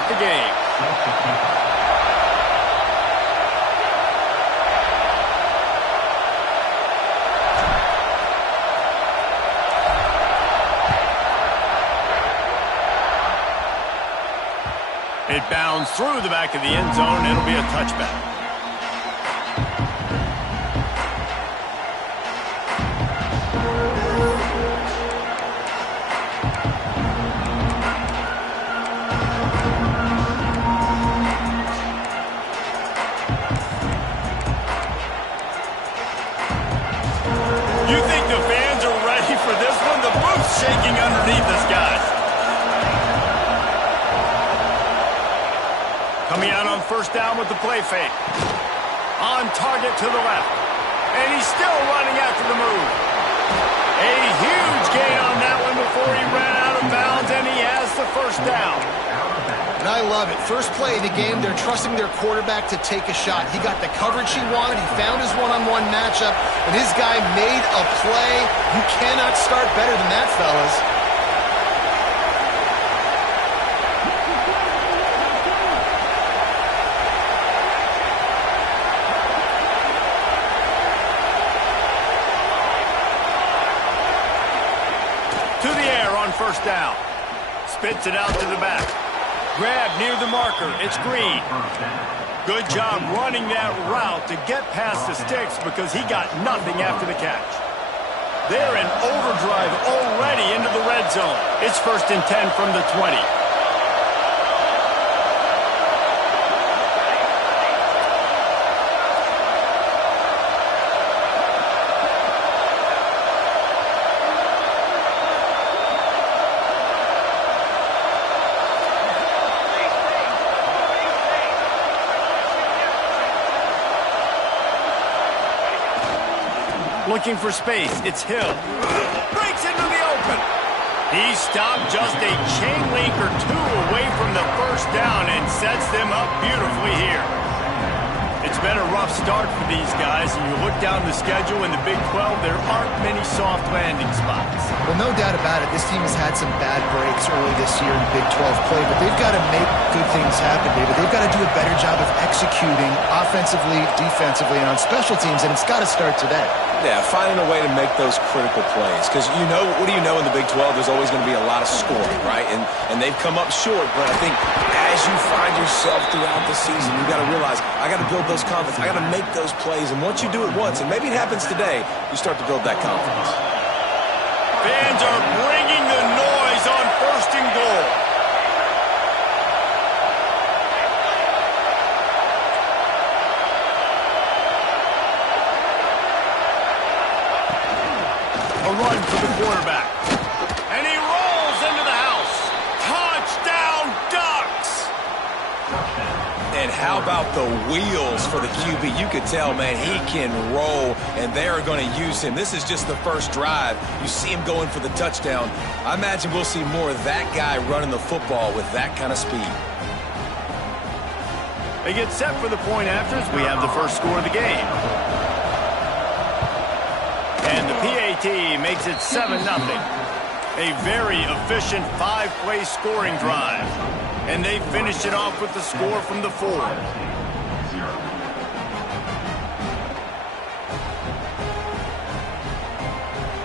off the game. It bounds through the back of the end zone. It'll be a touchback. You think the fans are ready for this one? The booth's shaking underneath us, guys. Coming out on first down with the play fake. On target to the left. And he's still running after the move. A huge gain on that one before he ran out of bounds, and he has the first down. And I love it. First play of the game, they're trusting their quarterback to take a shot. He got the coverage he wanted. He found his one-on-one matchup, and his guy made a play. You cannot start better than that, fellas. To the air on first down. Spits it out to the back. Grab near the marker. It's Green. Good job running that route to get past the sticks because he got nothing after the catch. They're in overdrive already into the red zone. It's 1st and 10 from the 20. Looking for space. It's Hill. Breaks into the open. He stopped just a chain link or two away from the first down and sets them up beautifully here. It's been a rough start for these guys, and you look down the schedule in the Big 12, there aren't many soft landing spots. Well, no doubt about it. This team has had some bad breaks early this year in Big 12 play, but they've got to make good things happen, David. They've got to do a better job of executing offensively, defensively, and on special teams, and it's got to start today. Yeah, finding a way to make those critical plays. Because, you know, what do you know in the Big 12? There's always going to be a lot of scoring, right? And they've come up short. But I think as you find yourself throughout the season, you've got to realize, I got to build those confidence. I got to make those plays. And once you do it once, and maybe it happens today, you start to build that confidence. Fans are bringing the noise on 1st and goal. A run for the quarterback. And he rolls into the house. Touchdown, Ducks! And how about the wheels for the QB? You could tell, man, he can roll, and they are going to use him. This is just the first drive. You see him going for the touchdown. I imagine we'll see more of that guy running the football with that kind of speed. They get set for the point afters. We have the first score of the game. And the PAT makes it 7-0. A very efficient 5-play scoring drive. And they finish it off with the score from the 4.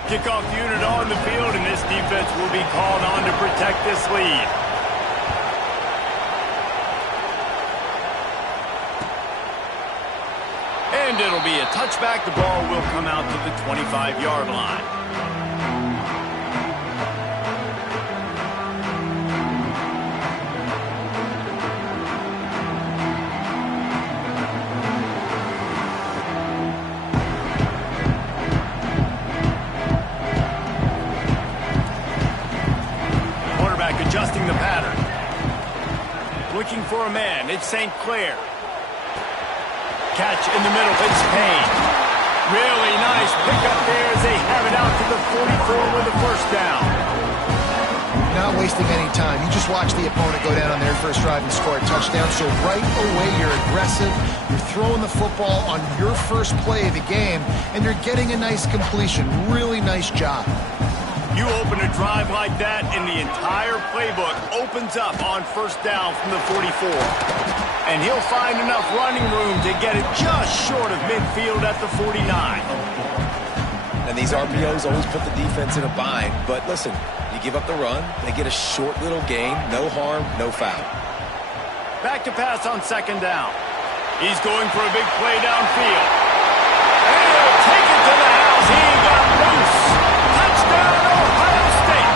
Kickoff unit on the field, and this defense will be called on to protect this lead. And it'll be a touchback. The ball will come out to the 25-yard line. Quarterback adjusting the pattern. Looking for a man. It's St. Clair. Catch in the middle, it's Payne. Really nice pickup there as they have it out to the 44 with the first down. Not wasting any time. You just watch the opponent go down on their first drive and score a touchdown. So right away, you're aggressive. You're throwing the football on your first play of the game, and you're getting a nice completion. Really nice job. You open a drive like that, and the entire playbook opens up on first down from the 44. And he'll find enough running room to get it just short of midfield at the 49. And these RPOs always put the defense in a bind. But listen, you give up the run, they get a short little gain, no harm, no foul. Back to pass on second down. He's going for a big play downfield. And he'll take it to the house. He got loose. Touchdown, Ohio State.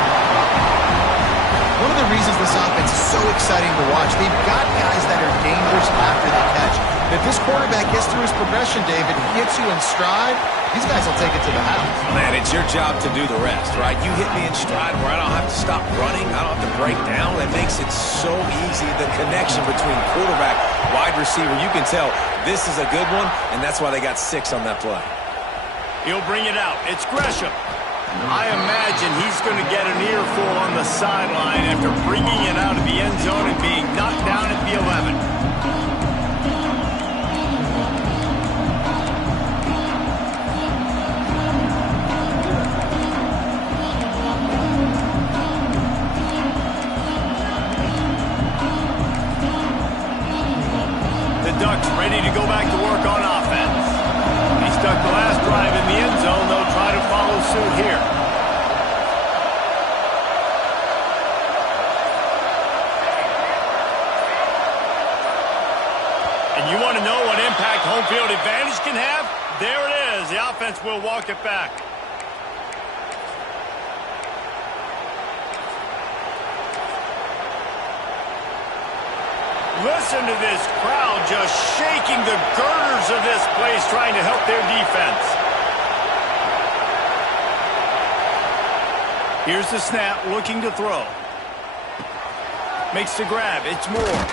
One of the reasons this offense is so exciting to watch, they've got guys that are dangerous after the catch. If this quarterback gets through his progression, David, he hits you in stride, these guys will take it to the house. Man, it's your job to do the rest, right? You hit me in stride where I don't have to stop running. I don't have to break down. It makes it so easy. The connection between quarterback, wide receiver, you can tell this is a good one, and that's why they got 6 on that play. He'll bring it out. It's Gresham. I imagine he's going to get an earful on the sideline after bringing it out of the end zone and being knocked down at the 11. The Ducks ready to go back to work on offense. He stuck the last drive in the end zone. They'll try to follow suit here. And you want to know what impact home field advantage can have? There it is. The offense will walk it back. Listen to this crowd just shaking the girders of this place, trying to help their defense. Here's the snap, looking to throw. Makes the grab. It's Moore.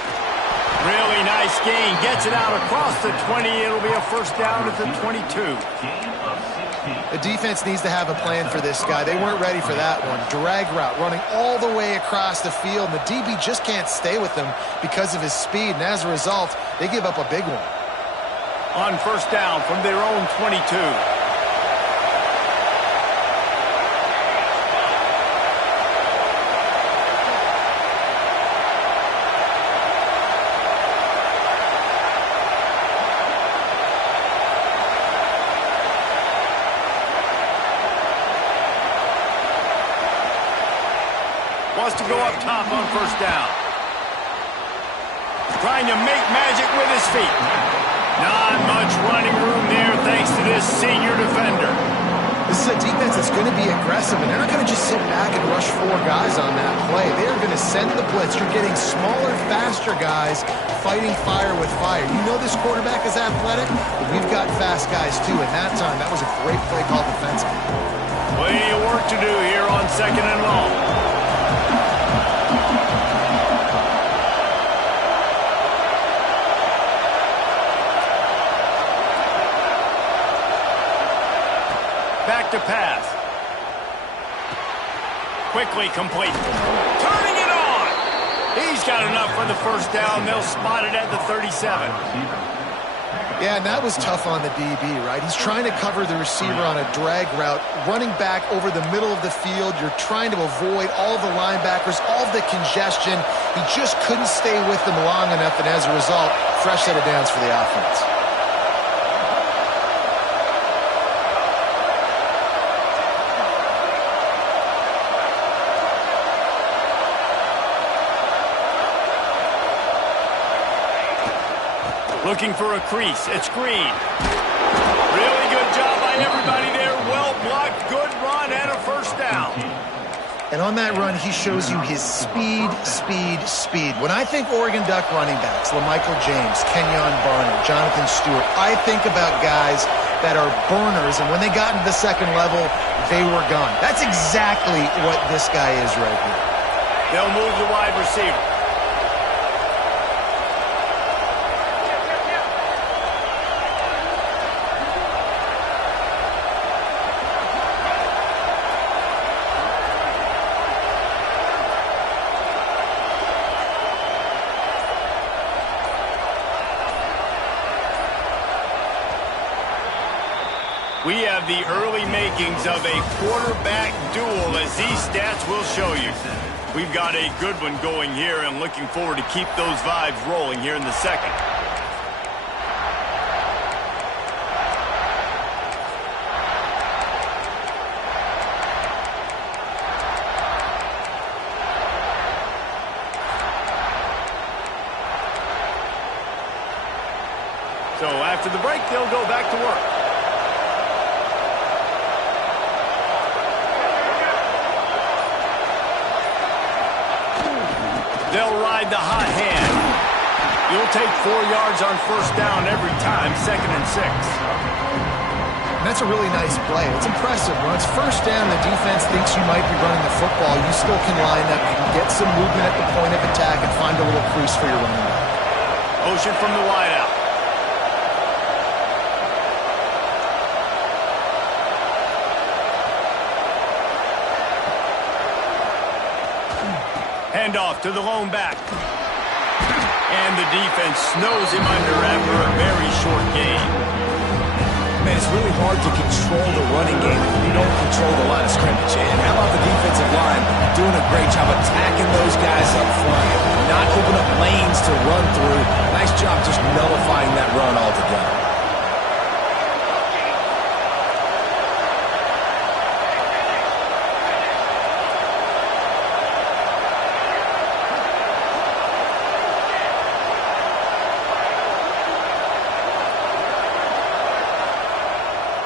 Really nice gain. Gets it out across the 20. It'll be a first down at the 22. The defense needs to have a plan for this guy. They weren't ready for that one. Drag route, running all the way across the field. And the DB just can't stay with him because of his speed. And as a result, they give up a big one. On first down from their own 22. Wants to go up top on first down. Trying to make magic with his feet. Not much running room there thanks to this senior defender. This is a defense that's going to be aggressive, and they're not going to just sit back and rush 4 guys on that play. They are going to send the blitz. You're getting smaller, faster guys fighting fire with fire. You know this quarterback is athletic, but we've got fast guys too. And that time, that was a great play called defensively. Plenty of work to do here on second and long. Back to pass. Quickly complete. Turning it on. He's got enough for the first down. They'll spot it at the 37. Yeah, and that was tough on the DB, right? He's trying to cover the receiver on a drag route, running back over the middle of the field. You're trying to avoid all the linebackers, all the congestion. He just couldn't stay with them long enough, and as a result, fresh set of downs for the offense. Looking for a crease. It's Green. Really good job by everybody there. Well blocked. Good run and a first down. And on that run, he shows you his speed, speed, speed. When I think Oregon Duck running backs, LaMichael James, Kenyon Barner, Jonathan Stewart, I think about guys that are burners, and when they got into the second level, they were gone. That's exactly what this guy is right here. They'll move the wide receiver. We have the early makings of a quarterback duel, as these stats will show you. We've got a good one going here, and looking forward to keep those vibes rolling here in the second. So after the break, they'll go back to work. They'll ride the hot hand. You'll take 4 yards on first down every time, 2nd and 6. And that's a really nice play. It's impressive. When it's first down, the defense thinks you might be running the football. You still can line up. You can get some movement at the point of attack and find a little crease for your running back. Motion from the wideout. Handoff to the lone back. And the defense snows him under after a very short gain. Man, it's really hard to control the running game if you don't control the line of scrimmage. And how about the defensive line doing a great job attacking those guys up front, not opening up lanes to run through. Nice job just nullifying that run altogether.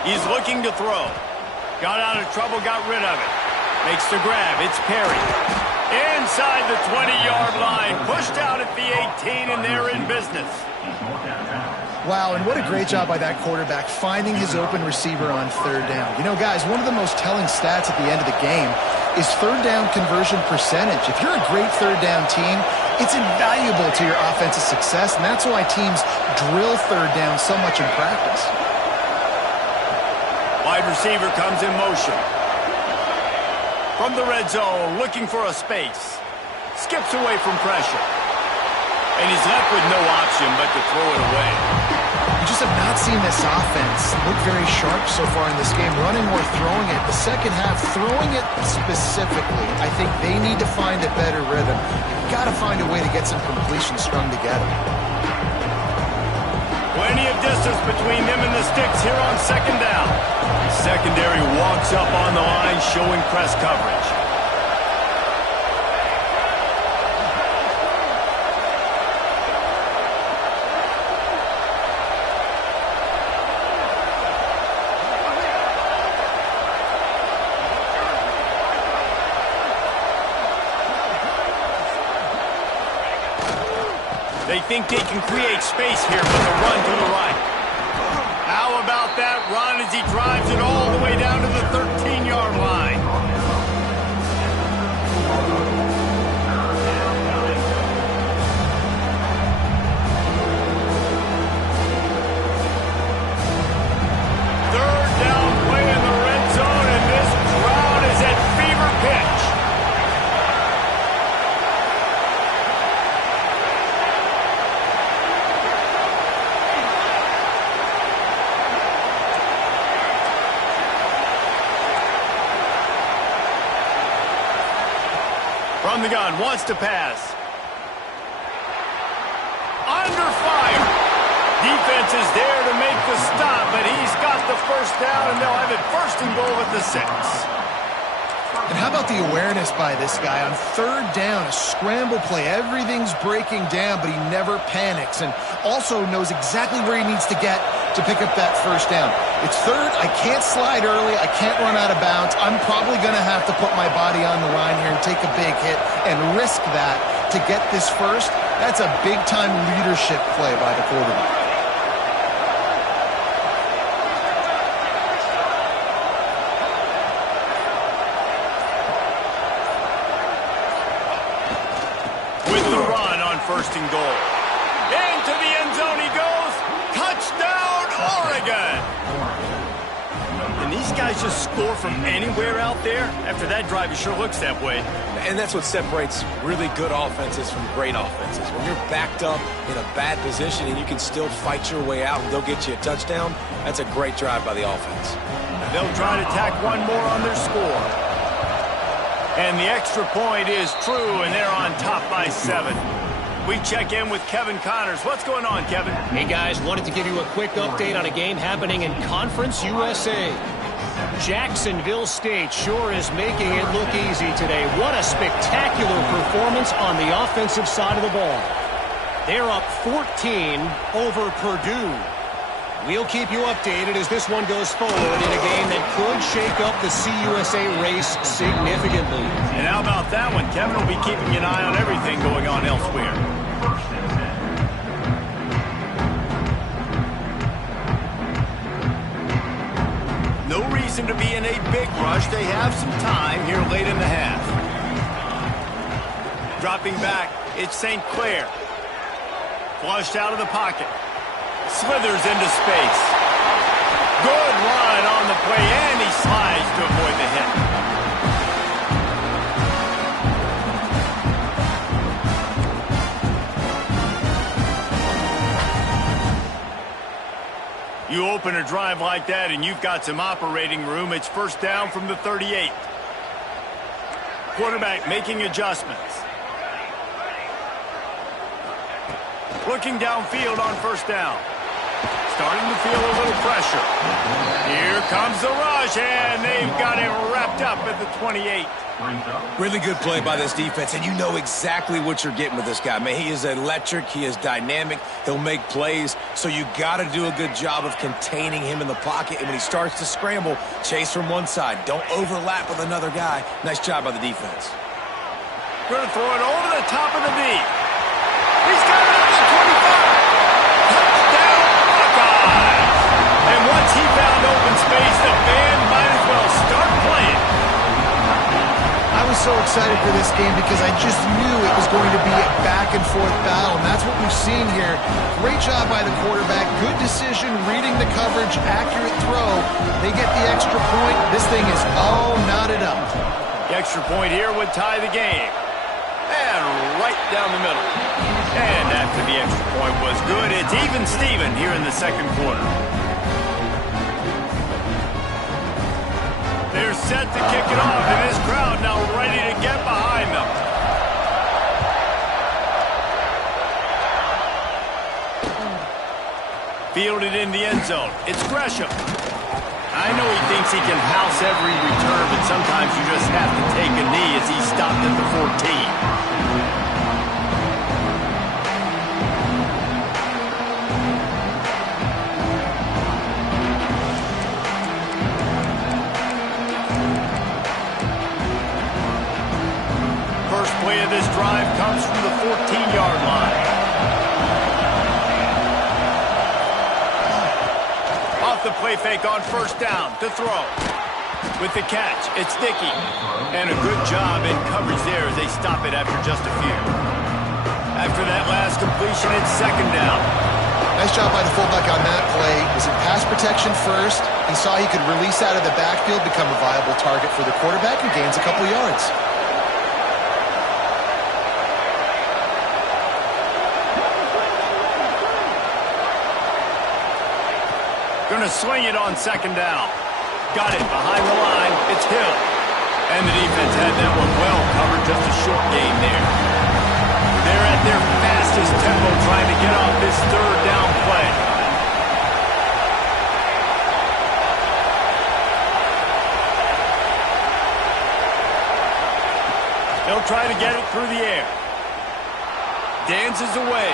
He's looking to throw. Got out of trouble, got rid of it. Makes the grab. It's Perry. Inside the 20-yard line. Pushed out at the 18, and they're in business. Wow, and what a great job by that quarterback finding his open receiver on third down. You know, guys, one of the most telling stats at the end of the game is third down conversion percentage. If you're a great third down team, it's invaluable to your offensive success, and that's why teams drill third down so much in practice. Wide receiver comes in motion. From the red zone, looking for a space. Skips away from pressure. And he's left with no option but to throw it away. You just have not seen this offense look very sharp so far in this game, running or throwing it. The second half, throwing it specifically, I think they need to find a better rhythm. You've got to find a way to get some completions strung together. Plenty of distance between them and the sticks here on second down. Secondary walks up on the line, showing press coverage. They think they can create space here with a run to the right. How about that run as he drives it all the way down to the 13-yard line? Third down play in the red zone, and this crowd is at fever pitch. From the gun, wants to pass. Under fire. Defense is there to make the stop, but he's got the first down, and they'll have it first and goal at the 6. And how about the awareness by this guy on third down, a scramble play. Everything's breaking down, but he never panics and also knows exactly where he needs to get to pick up that first down. It's third. I can't slide early. I can't run out of bounds. I'm probably going to have to put my body on the line here and take a big hit and risk that to get this first. That's a big-time leadership play by the quarterback. First and goal. Into the end zone he goes. Touchdown, Oregon. And these guys just score from anywhere out there? After that drive, it sure looks that way. And that's what separates really good offenses from great offenses. When you're backed up in a bad position and you can still fight your way out and they'll get you a touchdown, that's a great drive by the offense. They'll try to tack one more on their score. And the extra point is true, and they're on top by 7. We check in with Kevin Connors. What's going on, Kevin? Hey, guys. Wanted to give you a quick update on a game happening in Conference USA. Jacksonville State sure is making it look easy today. What a spectacular performance on the offensive side of the ball. They're up 14 over Purdue. We'll keep you updated as this one goes forward in a game that could shake up the CUSA race significantly. And how about that one? Kevin will be keeping an eye on everything going on elsewhere. No reason to be in a big rush. They have some time here late in the half. Dropping back, it's St. Clair. Flushed out of the pocket. Slithers into space. Good run on the play, and he slides to avoid the hit. You open a drive like that, and you've got some operating room. It's first down from the 38. Quarterback making adjustments. Looking downfield on first down. Starting to feel a little pressure. Here comes the rush, and they've got him wrapped up at the 28. Really good play by this defense, and you know exactly what you're getting with this guy. Man, he is electric. He is dynamic. He'll make plays, so you got to do a good job of containing him in the pocket. And when he starts to scramble, chase from one side. Don't overlap with another guy. Nice job by the defense. Going to throw it over the top of the D. He's got it at the 25. Touchdown, Buckeyes. And once he found open space, the band might as well start playing. I was so excited for this game because I just knew it was going to be a back-and-forth battle, and that's what we've seen here. Great job by the quarterback. Good decision, reading the coverage, accurate throw. They get the extra point. This thing is all knotted up. The extra point here would tie the game. And right down the middle. And after the extra point was good, it's even Steven here in the second quarter. They're set to kick it off, and this crowd now ready to get behind them. Fielded in the end zone. It's Gresham. I know he thinks he can house every return, but sometimes you just have to take a knee as he stopped at the 14. First play of this drive comes from the 14-yard line. Off the play fake on first down to throw. With the catch, it's Dickey. And a good job in coverage there as they stop it after just a few. After that last completion, it's second down. Nice job by the fullback on that play. Was it pass protection first? He saw he could release out of the backfield, become a viable target for the quarterback, and gains a couple yards. Going to swing it on second down. Got it behind the line. It's Hill. And the defense had that one well covered. Just a short gain there. They're at their fastest tempo trying to get off this third down play. They'll try to get it through the air. Dances away.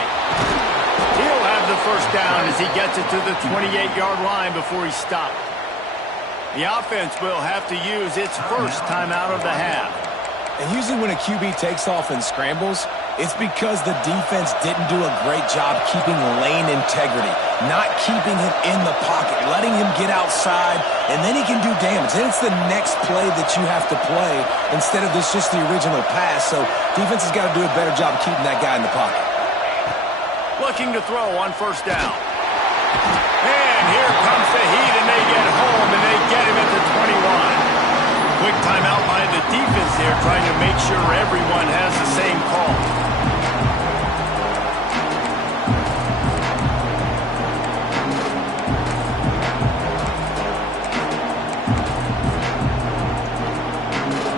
He'll have the first down as he gets it to the 28-yard line before he stopped. The offense will have to use its first timeout of the half. And usually when a QB takes off and scrambles, it's because the defense didn't do a great job keeping lane integrity, not keeping him in the pocket, letting him get outside, and then he can do damage. Then it's the next play that you have to play instead of just the original pass. So defense has got to do a better job of keeping that guy in the pocket. Looking to throw on first down. And here comes the Heat, and they get home, and they get him at the 21. Quick timeout by the defense there, trying to make sure everyone has the same call.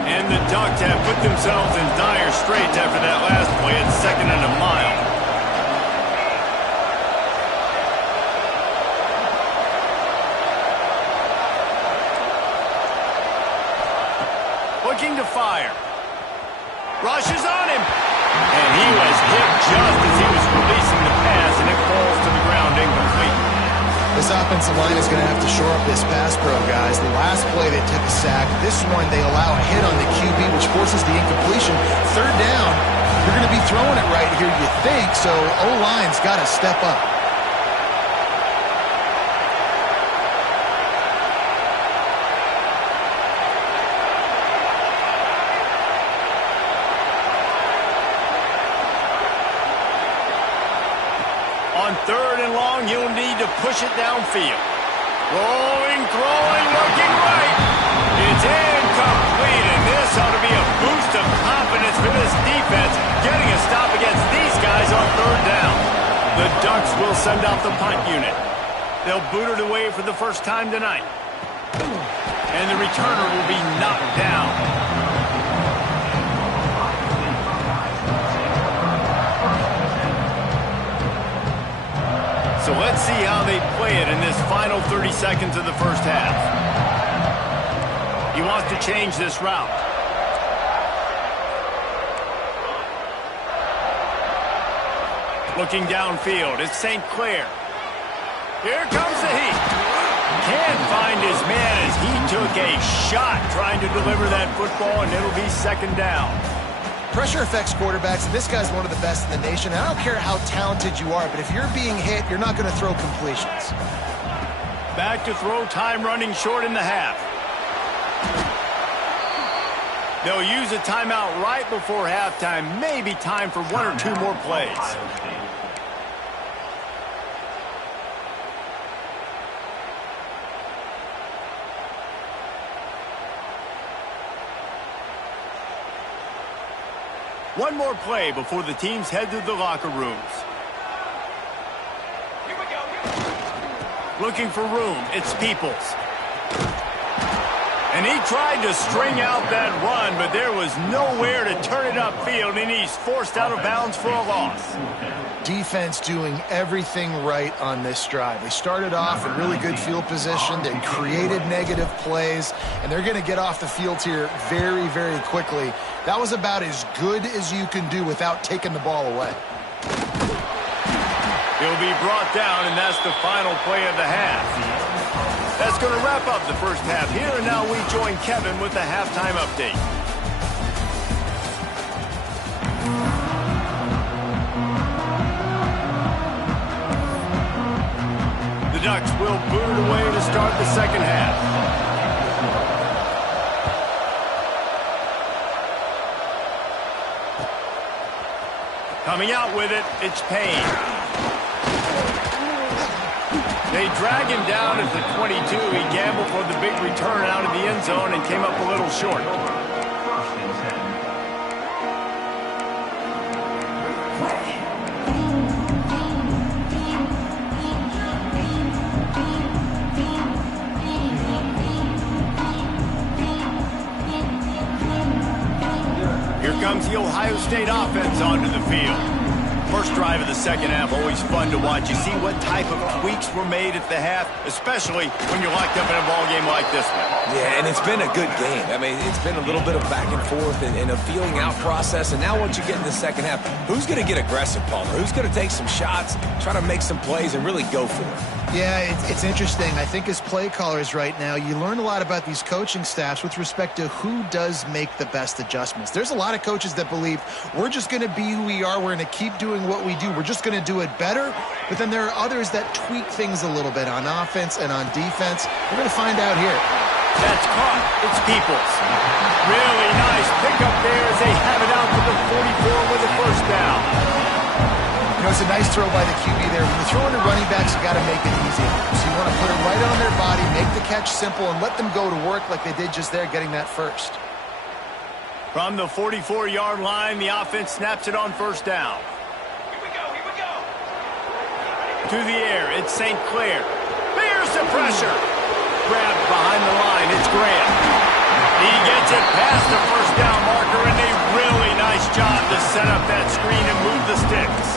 And the Ducks have put themselves in dire straits after that last play at 2nd and a mile. Looking to fire. Rushes on him. And he was hit just as he was releasing the pass, and it falls to the ground incomplete. This offensive line is going to have to shore up this pass pro, guys. The last play they took a sack. This one they allow a hit on the QB, which forces the incompletion. 3rd down, you're going to be throwing it right here, you think, so O-line's got to step up. On 3rd and long, you'll need to push it downfield. Rolling, throwing, looking right. It's incomplete, and this ought to be a boost of confidence for this defense, getting a stop against these guys on 3rd down. The Ducks will send out the punt unit. They'll boot it away for the first time tonight. And the returner will be knocked down. So let's see how they play it in this final 30 seconds of the first half. He wants to change this route. Looking downfield, it's St. Clair. Here comes the Heat. Can't find his man as he took a shot trying to deliver that football, and it'll be 2nd down. Pressure affects quarterbacks, and this guy's one of the best in the nation. I don't care how talented you are, but if you're being hit, you're not going to throw completions. Back to throw, time running short in the half. They'll use a timeout right before halftime. Maybe time for 1 or 2 more plays. One more play before the teams head to the locker rooms. Looking for room, it's Peoples. And he tried to string out that run, but there was nowhere to turn it upfield, and he's forced out of bounds for a loss. Defense doing everything right on this drive. They started off in really good field position. They created negative plays, and they're going to get off the field here very, very quickly. That was about as good as you can do without taking the ball away. He'll be brought down, and that's the final play of the half. That's going to wrap up the first half here, and now we join Kevin with the halftime update. The Ducks will boot it away to start the second half. Coming out with it, it's Payne. They drag him down at the 22. He gambled for the big return out of the end zone and came up a little short. Here comes the Ohio State offense onto the field. First drive of the second half, always fun to watch. You see what type of tweaks were made at the half, especially when you're locked up in a ball game like this one. Yeah, and it's been a good game. I mean, it's been a little bit of back and forth and a feeling out process. And now once you get in the second half, who's going to get aggressive, Palmer? Who's going to take some shots, try to make some plays, and really go for it? Yeah, it's interesting. I think as play callers right now, you learn a lot about these coaching staffs with respect to who does make the best adjustments. There's a lot of coaches that believe we're just going to be who we are. We're going to keep doing what we do. We're just going to do it better. But then there are others that tweak things a little bit on offense and on defense. We're going to find out here. That's caught. It's Peoples. Really nice pickup there as they have it out to the 44 with the first down. You It's a nice throw by the QB there. When you're throwing to running backs, you got to make it easy. So you want to put it right on their body, make the catch simple, and let them go to work like they did just there, getting that first. From the 44-yard line, the offense snaps it on first down. Here we go. To the air, it's St. Clair. Bears the pressure. Grabbed behind the line, it's Graham. He gets it past the first down marker, and a really nice job to set up that screen and move the sticks.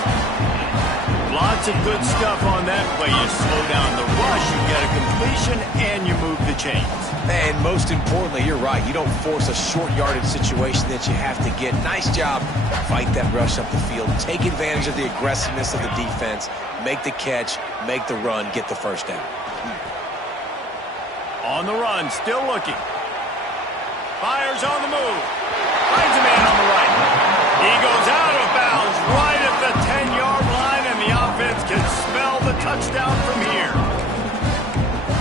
Lots of good stuff on that play. You slow down the rush, you get a completion, and you move the chains. And most importantly, you're right. You don't force a short yardage situation that you have to get. Nice job. Fight that rush up the field. Take advantage of the aggressiveness of the defense. Make the catch, make the run, get the first down. On the run, still looking. Fires on the move. Finds a man on the right. He goes out of bounds right at the 10-yard line, and the offense can smell the touchdown from here.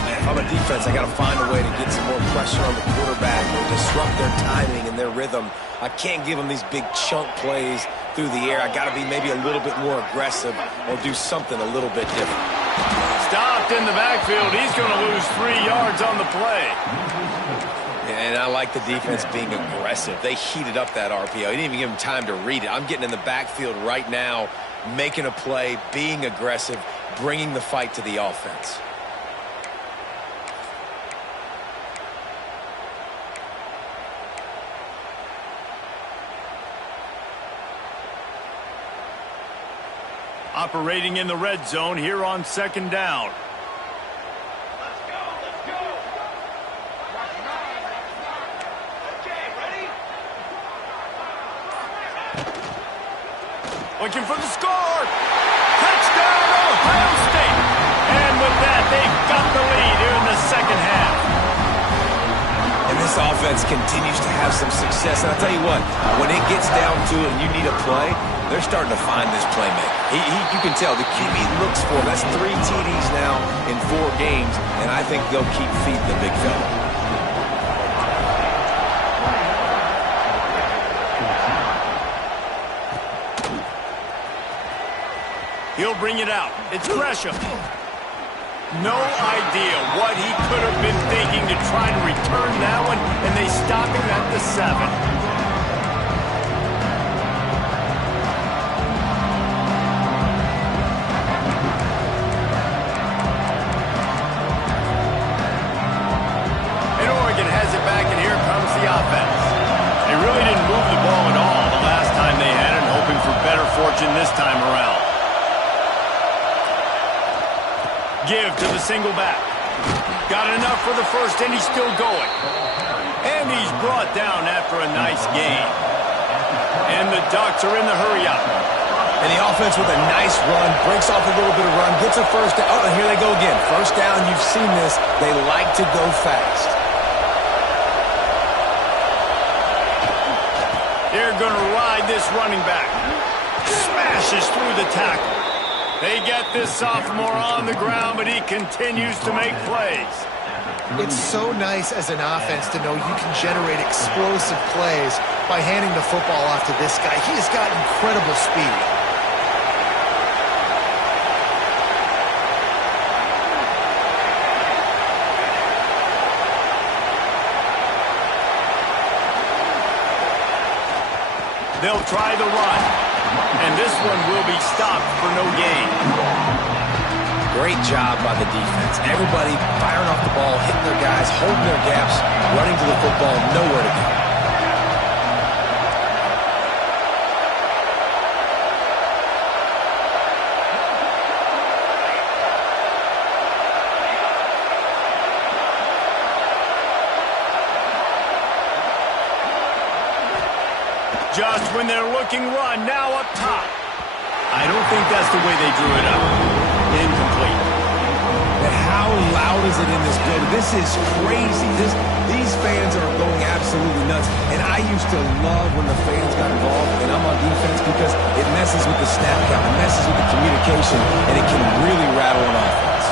If I'm a defense, I got to find a way to get some more pressure on the quarterback or disrupt their timing and their rhythm. I can't give them these big chunk plays through the air. I got to be maybe a little bit more aggressive or do something a little bit different. Stopped in the backfield. He's going to lose 3 yards on the play. And I like the defense being aggressive. They heated up that RPO. He didn't even give him time to read it. I'm getting in the backfield right now, making a play, being aggressive, bringing the fight to the offense. Operating in the red zone here on second down. Let's go. Okay, ready? Looking for the score. Touchdown, Ohio State. And with that, they've got the lead here in the second half. And this offense continues to have some success. And I'll tell you what, when it gets down to it and you need a play, they're starting to find this playmaker. You can tell the QB looks for him. That's 3 TDs now in 4 games, and I think they'll keep feeding the big fella. He'll bring it out. It's Gresham. No idea what he could have been thinking to try to return that one, and they stop him at the 7. Fortune this time around. Give to the single back. Got enough for the first, and he's still going. And he's brought down after a nice gain. And the Ducks are in the hurry-up. And the offense with a nice run, breaks off a little bit of run, gets a first down. Oh, and here they go again. First down, you've seen this. They like to go fast. They're going to ride this running back. Smashes through the tackle. They get this sophomore on the ground, but he continues to make plays. It's so nice as an offense to know you can generate explosive plays by handing the football off to this guy. He has got incredible speed. They'll try the run, and this one will be stopped for no gain. Great job by the defense. Everybody firing off the ball, hitting their guys, holding their gaps, running to the football, nowhere to go. Just when they're looking run, now up top. I don't think that's the way they drew it up. Incomplete. But how loud is it in this building? This is crazy. These fans are going absolutely nuts. And I used to love when the fans got involved, and I'm on defense because it messes with the snap count, it messes with the communication, and it can really rattle an offense.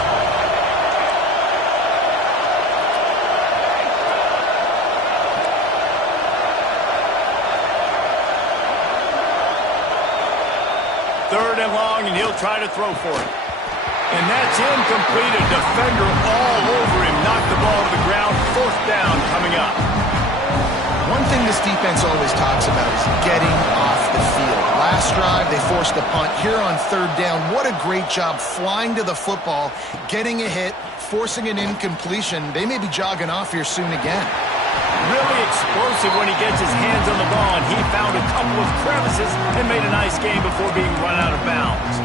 3rd and long, and he'll try to throw for it. And that's incomplete. A defender all over him. Knocked the ball to the ground. 4th down coming up. One thing this defense always talks about is getting off the field. Last drive, they forced a punt. Here on 3rd down, what a great job flying to the football, getting a hit, forcing an incompletion. They may be jogging off here soon again. Really explosive when he gets his hands on the ball, and he found a couple of crevices and made a nice game before being run out of bounds.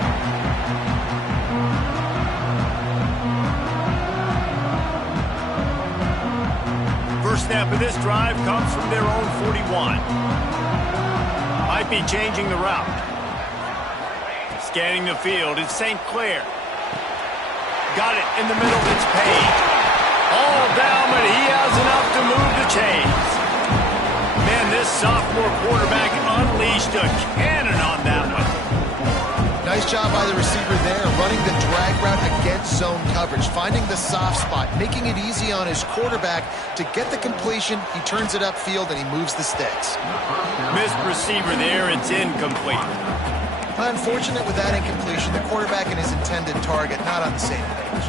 First snap of this drive comes from their own 41. Might be changing the route. Scanning the field, it's St. Clair. Got it in the middle, it's Payne. All down, but he has enough to move the chains. Man, this sophomore quarterback unleashed a cannon on that one. Nice job by the receiver there, running the drag route against zone coverage, finding the soft spot, making it easy on his quarterback to get the completion. He turns it upfield, and he moves the sticks. Missed receiver there, it's incomplete. Unfortunate with that incompletion, the quarterback and his intended target not on the same page.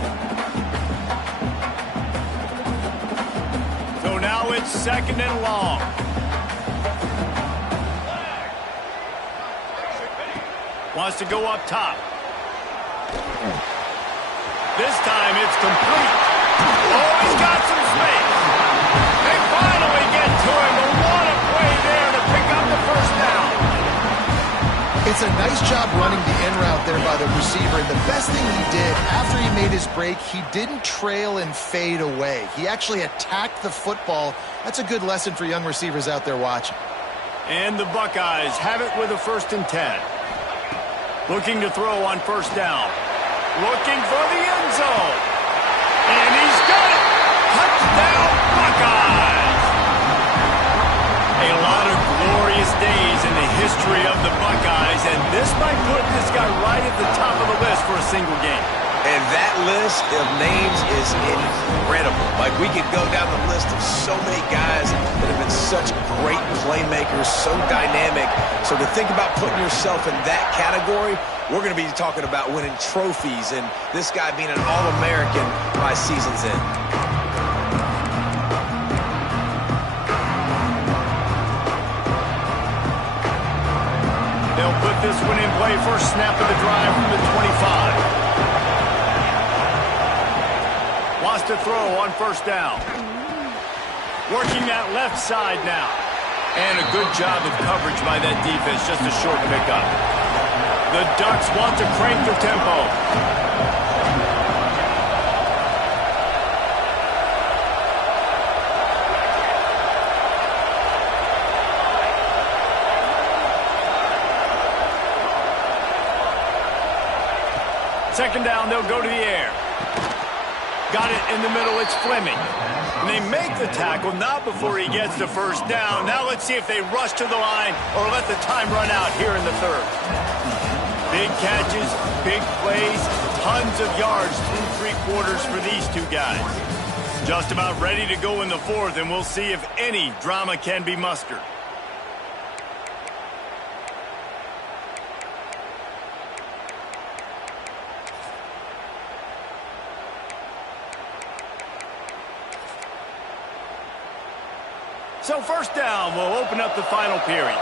So now it's 2nd and long. Wants to go up top. This time it's complete. Oh, he's got some space. They finally get to him. But what a play there to pick up the 1st down. It's a nice job running the in route there by the receiver. And the best thing he did after he made his break, he didn't trail and fade away. He actually attacked the football. That's a good lesson for young receivers out there watching. And the Buckeyes have it with a 1st and 10. Looking to throw on 1st down. Looking for the end zone. And he's got it. Touchdown, Buckeyes. A lot of glorious days in the history of the Buckeyes, and this might put this guy right at the top of the list for a single game. And that list of names is incredible. Like, we could go down the list of so many guys that have been such great playmakers, so dynamic. So to think about putting yourself in that category, we're going to be talking about winning trophies and this guy being an All-American by season's end. They'll put this one in play. First snap of the drive from the 25. Wants to throw on 1st down. Working that left side now. And a good job of coverage by that defense. Just a short pickup. The Ducks want to crank the tempo. Second down, they'll go to the air. Got it in the middle, it's Fleming. And they make the tackle, not before he gets the 1st down. Now let's see if they rush to the line or let the time run out here in the 3rd. Big catches, big plays, tons of yards through 3 quarters for these two guys. Just about ready to go in the 4th, and we'll see if any drama can be mustered. So 1st down will open up the final period.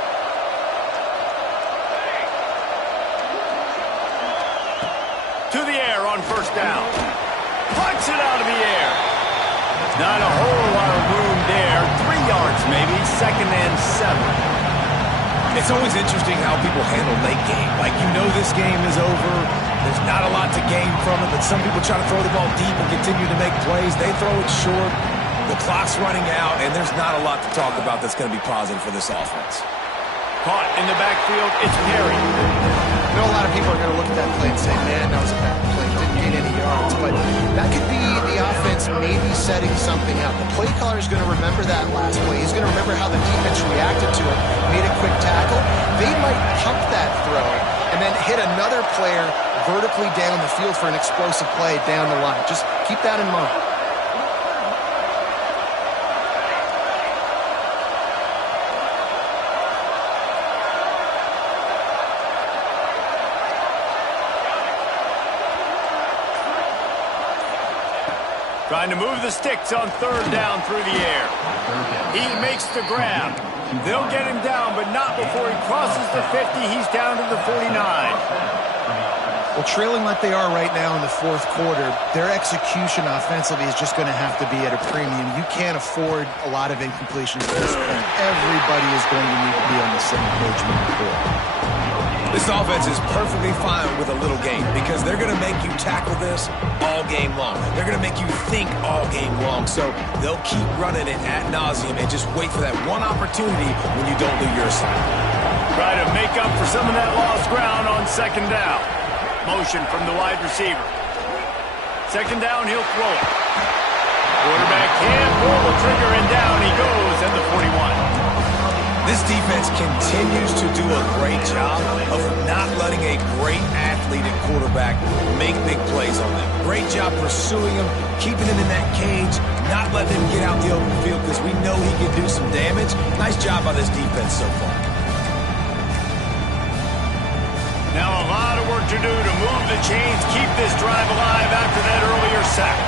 To the air on 1st down. Punts it out of the air. Not a whole lot of room there. 3 yards maybe. 2nd and 7. It's always interesting how people handle late game. Like, you know this game is over. There's not a lot to gain from it, but some people try to throw the ball deep and continue to make plays. They throw it short. The clock's running out, and there's not a lot to talk about that's going to be positive for this offense. Caught in the backfield, it's Perry. I know a lot of people are going to look at that play and say, man, that was a bad play. Didn't gain any yards. But that could be the offense maybe setting something up. The play caller is going to remember that last play. He's going to remember how the defense reacted to it, made a quick tackle. They might pump that throw and then hit another player vertically down the field for an explosive play down the line. Just keep that in mind. Trying to move the sticks on third down through the air. He makes the grab. They'll get him down, but not before he crosses the 50. He's down to the 49. Well, trailing like they are right now in the fourth quarter, their execution offensively is just going to have to be at a premium. You can't afford a lot of incompletions at this point. Everybody is going to need to be on the same page moving forward. This offense is perfectly fine with a little game because they're going to make you tackle this all game long. They're going to make you think all game long. So they'll keep running it ad nauseum and just wait for that one opportunity when you don't do your assignment. Try to make up for some of that lost ground on second down. Motion from the wide receiver. Second down, he'll throw it. Quarterback can't pull the trigger, and down he goes at the 41. This defense continues to do a great job of not letting a great athlete at quarterback make big plays on them. Great job pursuing him, keeping him in that cage, not letting him get out the open field because we know he can do some damage. Nice job by this defense so far. Now a lot of work to do to move the chains, keep this drive alive after that earlier sack.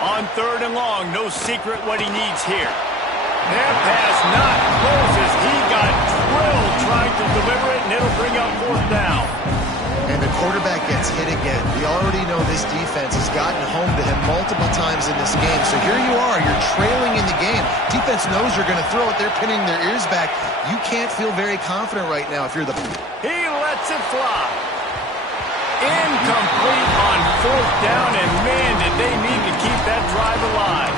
On third and long, no secret what he needs here. That pass not close as he got drilled trying to deliver it, and it'll bring up fourth down. And the quarterback gets hit again. We already know this defense has gotten home to him multiple times in this game. So here you are, you're trailing in the game. Defense knows you're going to throw it. They're pinning their ears back. You can't feel very confident right now if you're the... He lets it fly. Incomplete on fourth down, and man, did they need to keep that drive alive.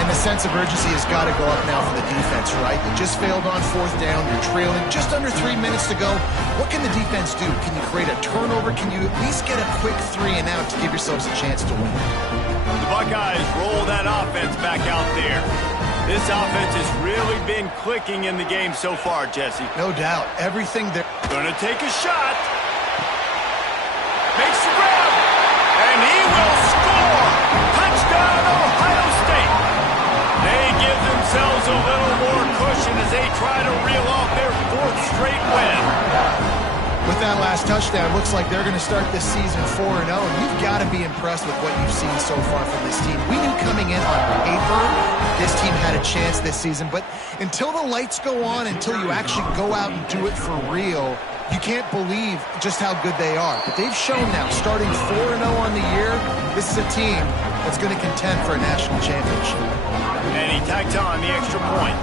And the sense of urgency has got to go up now for the defense, right? They just failed on fourth down. You're trailing just under 3 minutes to go. What can the defense do? Can you create a turnover? Can you at least get a quick 3 and out to give yourselves a chance to win? The Buckeyes roll that offense back out there. This offense has really been clicking in the game so far, Jesse. No doubt. Everything there. Gonna take a shot. Makes the grab. And he will score. Touchdown, Ohio State. They give themselves a little more cushion as they try to reel off their fourth straight win. With that last touchdown, looks like they're going to start this season 4-0. You've got to be impressed with what you've seen so far from this team. We knew coming in on paper this team had a chance this season, but until the lights go on, until you actually go out and do it for real, you can't believe just how good they are. But they've shown now, starting 4-0 on the year, this is a team that's going to contend for a national championship. And he tacked on the extra point.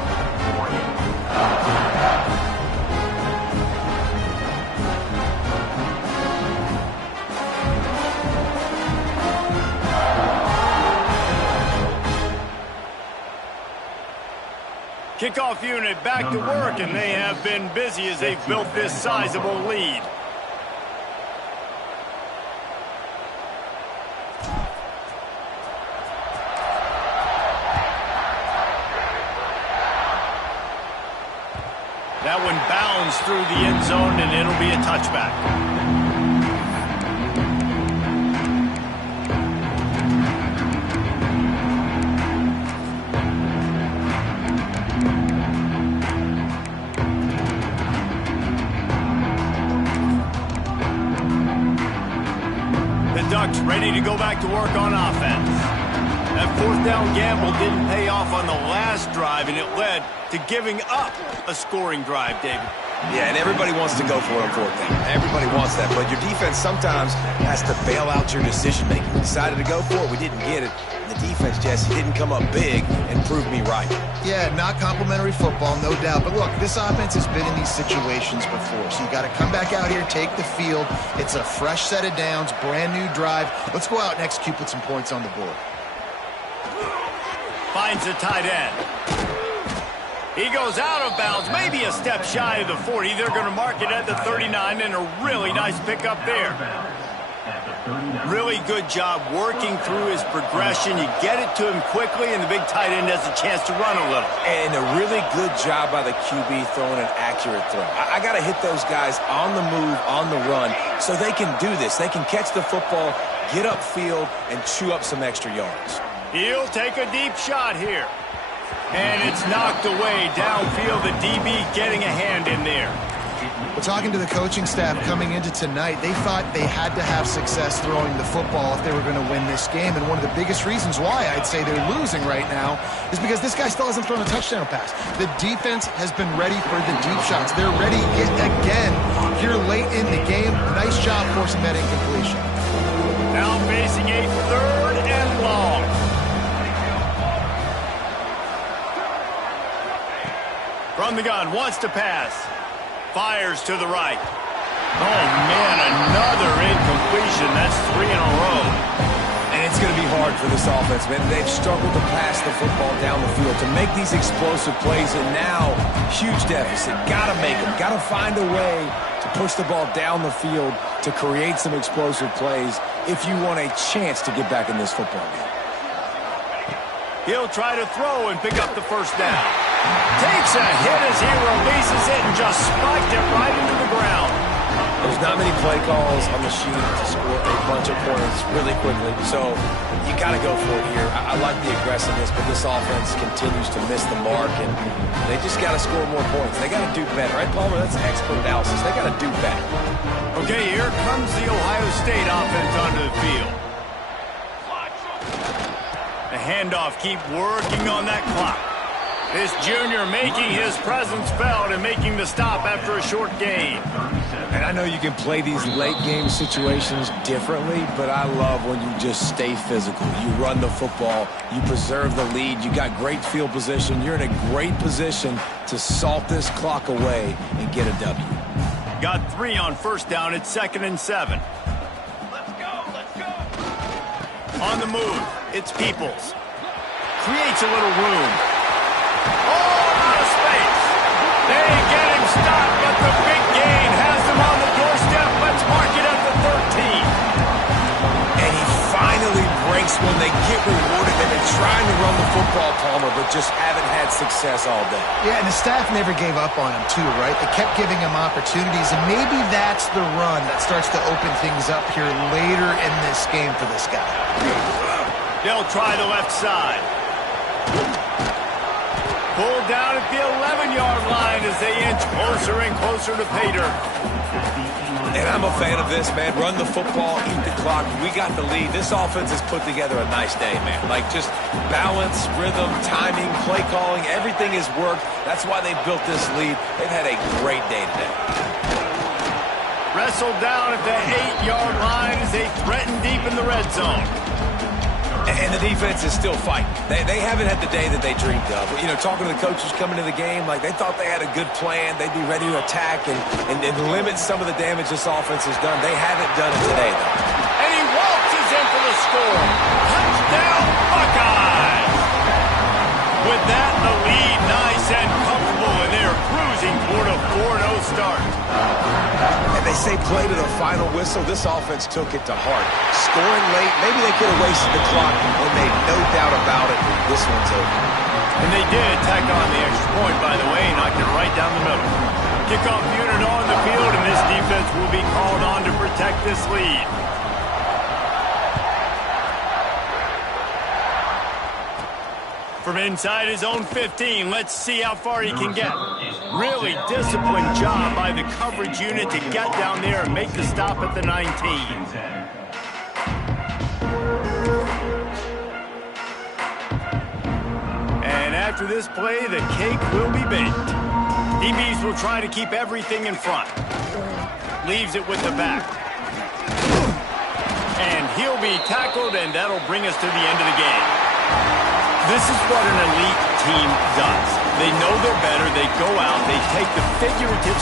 Kickoff unit back to work, and they have been busy as they've built this sizable lead. That one bounds through the end zone, and it'll be a touchback. Ducks ready to go back to work on offense. That fourth down gamble didn't pay off on the last drive, and it led to giving up a scoring drive, David. Yeah, and everybody wants to go for it on fourth down. Everybody wants that, but your defense sometimes has to bail out your decision-making. We decided to go for it, we didn't get it. And the defense, Jesse, didn't come up big and prove me right. Yeah, not complimentary football, no doubt. But look, this offense has been in these situations before, so you got to come back out here, take the field. It's a fresh set of downs, brand new drive. Let's go out and execute, put some points on the board. Finds the tight end. He goes out of bounds, maybe a step shy of the 40. They're going to mark it at the 39, and a really nice pickup there. Really good job working through his progression. You get it to him quickly, and the big tight end has a chance to run a little. And a really good job by the QB throwing an accurate throw. I got to hit those guys on the move, on the run, so they can do this. They can catch the football, get upfield, and chew up some extra yards. He'll take a deep shot here. And it's knocked away downfield. The DB getting a hand in there. Well, talking to the coaching staff coming into tonight, they thought they had to have success throwing the football if they were going to win this game. And one of the biggest reasons why I'd say they're losing right now is because this guy still hasn't thrown a touchdown pass. The defense has been ready for the deep shots. They're ready yet again here late in the game. Nice job forcing that incompletion. Now facing a 3rd and long. From the gun, wants to pass. Fires to the right. Oh, man, another incompletion. That's 3 in a row. And it's going to be hard for this offense, man. They've struggled to pass the football down the field to make these explosive plays, and now, huge deficit. Got to make them. Got to find a way to push the ball down the field to create some explosive plays if you want a chance to get back in this football game. He'll try to throw and pick up the first down. Takes a hit as he releases it and just spiked it right into the ground. There's not many play calls on the sheet to score a bunch of points really quickly, so you got to go for it here. I like the aggressiveness, but this offense continues to miss the mark, and they just got to score more points. They got to do better, right, Palmer? That's expert analysis. They got to do better. Okay, here comes the Ohio State offense onto the field. The handoff, keep working on that clock. This junior making his presence felt and making the stop after a short gain. And I know you can play these late game situations differently, but I love when you just stay physical. You run the football, you preserve the lead, you got great field position, you're in a great position to salt this clock away and get a W. Got 3 on first down, it's 2nd and 7. Let's go, let's go. On the move, it's Peoples. Creates a little room. Oh, out of space. They get him stopped, but the big gain has them on the doorstep. Let's mark it at the 13. And he finally breaks when they get rewarded. They've been trying to run the football, Palmer, but just haven't had success all day. Yeah, and the staff never gave up on him too, right? They kept giving him opportunities, and maybe that's the run that starts to open things up here later in this game for this guy. They'll try the left side. Pulled down at the 11-yard line as they inch closer and closer to pay dirt. And I'm a fan of this, man. Run the football, eat the clock. We got the lead. This offense has put together a nice day, man. Like, just balance, rhythm, timing, play calling, everything has worked. That's why they built this lead. They've had a great day today. Wrestled down at the 8-yard line as they threaten deep in the red zone. And the defense is still fighting. They haven't had the day that they dreamed of. You know, talking to the coaches coming to the game, like they thought they had a good plan. They'd be ready to attack and limit some of the damage this offense has done. They haven't done it today, though. And he waltzes in for the score. Touchdown, Buckeyes! With that, the lead nice and comfortable, and they're cruising toward a 4-0 start. And they say play to the final whistle. This offense took it to heart. Scoring late, maybe they could have wasted the clock and made no doubt about it. This one's over. And they did tack on the extra point, by the way, knocked it right down the middle. Kickoff unit on the field, and this defense will be called on to protect this lead. From inside his own 15, let's see how far he can get. Really disciplined job by the coverage unit to get down there and make the stop at the 19. And after this play, the cake will be baked. DBs will try to keep everything in front. Leaves it with the back. And he'll be tackled, and that'll bring us to the end of the game. This is what an elite team does. They know they're better. They go out. They take the figurative